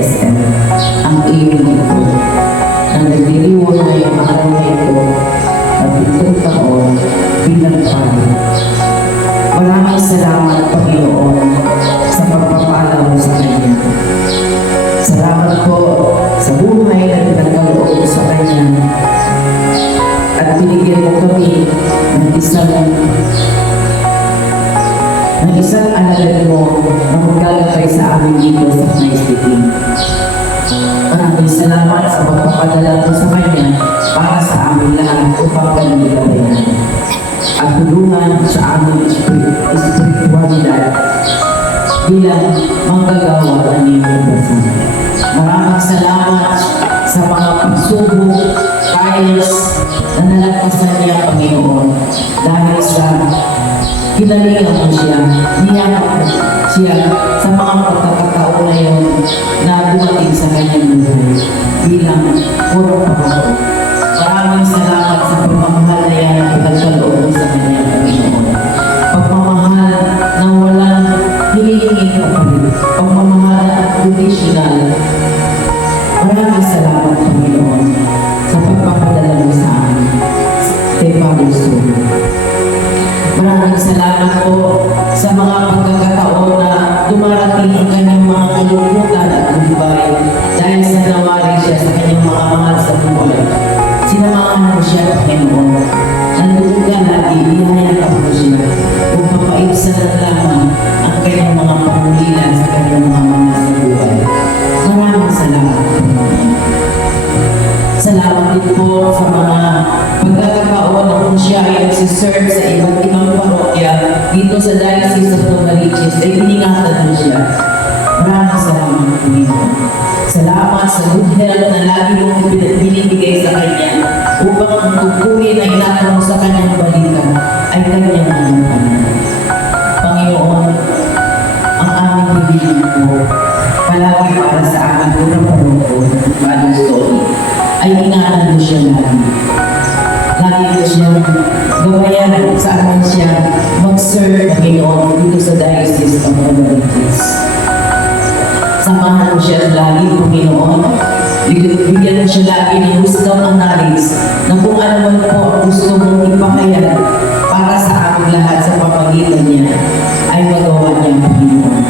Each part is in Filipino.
SM, ang iyong lingkod, na nagdiriwang ngayong araw na ito at 7 taon bilang pari. Maraming salamat, Panginoon, sa pagpapala mo sa Kanya. Salamat po sa buhay na pinagkaloob sa Kanya at binigyan mo kami ng isang alagad mo na maglalakay sa amin dito sa Nice City. Maraming salamat sa pagpapadala mo sa Kanya para sa amin lahat upang panigawain at tulungan sa aming espiritualidad bilang manggagawa ng iyong bansa. Maraming salamat sa mga pagsubok, trials na nalagpasan niya, Panginoon, dahil sa kinalingan mo siya, niyapak siya sa mga pagkakataon na yun na dumating sa kanyang buhay bilang puro pangako. Maraming salamat sa pagmamahal na yan na pinagkaloob mo sa kanyang Panginoon. Pagmamahal na walang hinihingi kapalit, pagmamahal na unconditional. Maraming salamat, Panginoon, sa pagpapadala mo sa amin kay Father Soul. Maraming salamat po sa mga pagkakataon na dumarating ang kanyang mga kalungkutan at gulbay dahil sa nawari siya sa kanyang mga mahal sa buhay. Sinamahan mo siya, Panginoon. Nandoon ka lagi, ihayag mo siya kung papaibsan na lamang ang kanyang mga pangulilan sa kanyang mga mahal sa buhay. Maraming salamat, Panginoon. Salamat din po sa mga pagkakataon na kung siya ay nagsiserve sa iba't ibang parokya dito sa Diocese of Novaliches ay iningatan mo siya. Maraming salamat, Panginoon. Salamat sa good health na lagi mong binibigay sa kanya upang ang tugtuhin ay natanong sa kanyang balita ay kanyang nanampanan. Panginoon, ang aming hilihin po palagi para sa aming unang paroko, Father Soul, ay ingatan mo siya lagi. Lagi ko siyang gawayan saan siya mag-serve, Panginoon, dito sa Diocese of Novaliches. Samahan mo siya lagi, Panginoon. Bigyan mo siya lagi ng wisdom and knowledge na kung ano man po ang gusto mong ipakayag para sa aming lahat sa pamagitan niya ay magawa niya, Panginoon.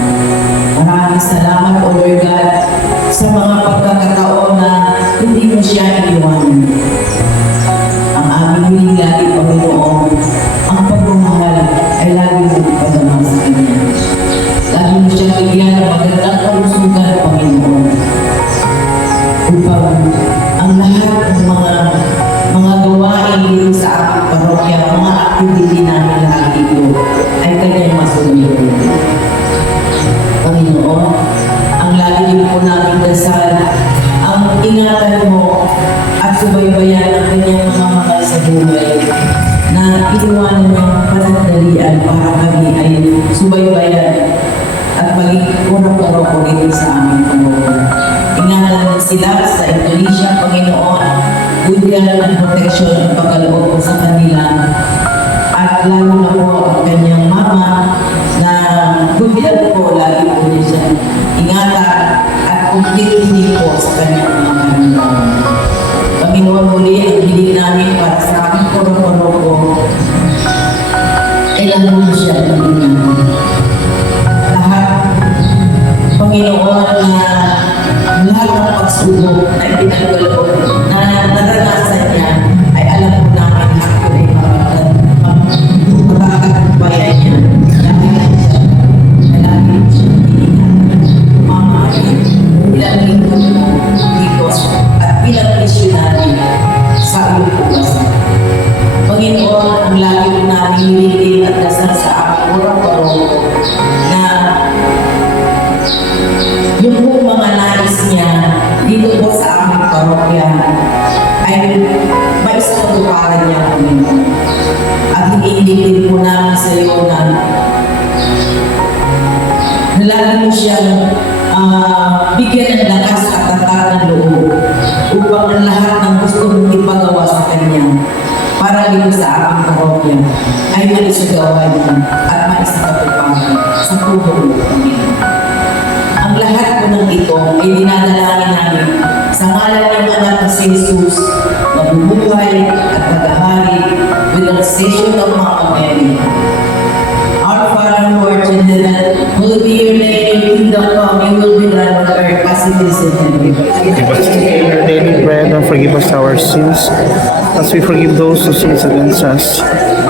Maraming salamat, O Lord God, sa mga pagkakataon na hindi mo siya iniwanan. Ang aming hiling lagi, Panginoon, ang pagmamahal ay lagi mo ipadama sa Kanya. Lagi mo siya bigyan ng magandang kalusugan, Panginoon, upang ang lahat ng mga gawain dito sa ating parokya, mga activity namin lahat dito ay Kanyang masulitin. Panginoon, ang lagi din po namin dasal, ang ingatan mo at subaybayan ang kanyang mga mahal sa buhay na iniwanan niyang panandalian para kami ay subaybayan at maging unang paroko dito sa aming Panginoon. Ingatan sila sa Indonesia, Panginoon, good health and protection at pagkaloob sa kanila. At lalo na po ang kanyang mama na good health po, lagi po niya siya ingatan at complete po sa kanyang mga Panginoon. Panginoon, muli ang hiling namin para sa aming paroko, kailangan mo siya ng ingatan. Lahat, Panginoon, na lahat ng pagsubok na ipinagkaloob na naranasan niya ay alam mo namin ako ay makakatabayan niya. Lagi siya iingatan. Mama, ilang lingkod mo dito at bilang missionary sa iyong pagkasa. Panginoon, ang lagi mo namin hilingin at dasal sa aming urang paroko na yung po mga nais niya dito po sa aming parokya ay maisatutuparan niya, Panginoon. At hinihiling po namin sa iyo na lagi mo siyang bigyan ng lakas at tatag ng loob upang ang lahat ng gusto mong ipagawa sa Kanya para dito sa aming parokya ay maisagawa niya at maisatutuparan sa tulong mo, Panginoon. Ang lahat po ng ito ay idinadalangin namin sa ngalan ng anak na si Jesus na bumubuhay at maghahari with the station of Mount Mary. Our Father who art in heaven, hallowed be your name, your kingdom come, your will be done on earth as it is in heaven. Give us today our daily bread and forgive us our sins, as we forgive those who sin against us.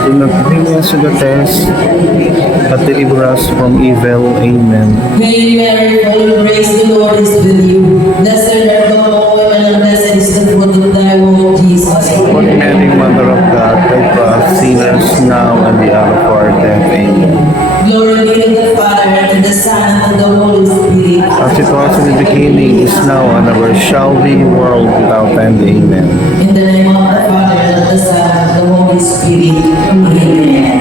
Do not bring us to the test, but deliver us from evil. Amen. Hail Mary, full of grace, the Lord is with you. Blessed art thou among women, and blessed is the fruit of thy womb, Jesus. Holy Mary, Mother of God, pray for us sinners now and the hour of our death. Amen. Glory be to the Father, and to the Son, and to the Holy Spirit. As it was in the beginning, is now, and ever shall be, world without end. Amen. In the name of the Father, and of the Son, and of the Holy Spirit. Amen.